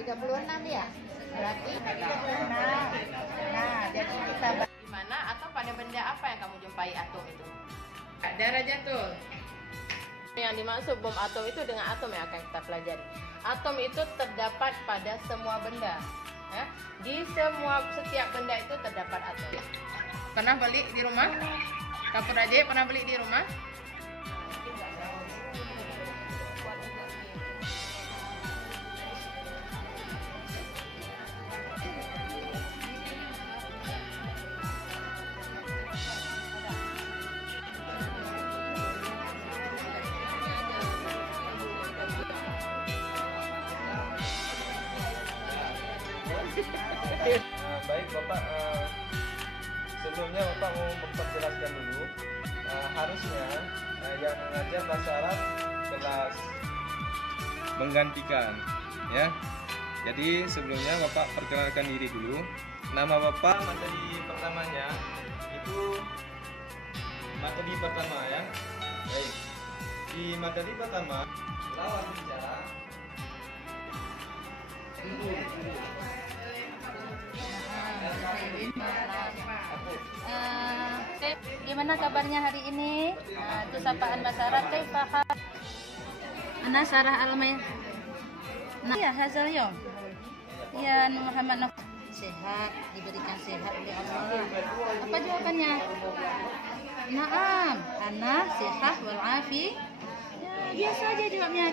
36 ya? Berarti 36. Nah, jadi kita Di mana atau pada benda apa yang kamu jumpai atom itu? Ada Rajatul. Yang dimaksud bom atom itu dengan atom yang akan kita pelajari. Atom itu terdapat pada semua benda. Ya. Di setiap benda itu terdapat atom. Pernah beli di rumah? Kapur aja pernah beli di rumah? Baik Bapak, sebelumnya Bapak mau memperjelaskan dulu. Harusnya yang mengajar bahasa Arab kelas menggantikan, ya. Jadi sebelumnya Bapak perkenalkan diri dulu. Nama Bapak, materi pertamanya itu materi pertama, ya. Baik. Di materi pertama lawan bicara. Gimana kabarnya hari ini? Itu sapaan bahasa Arab. Kaifa Ana Sarah Almay. Nah, ya hazal yom. Ya Muhammad sehat, diberikan sehat oleh Allah. Apa jawabannya? Naam, ana sehat wal afi. Ya, biasa aja jawabnya.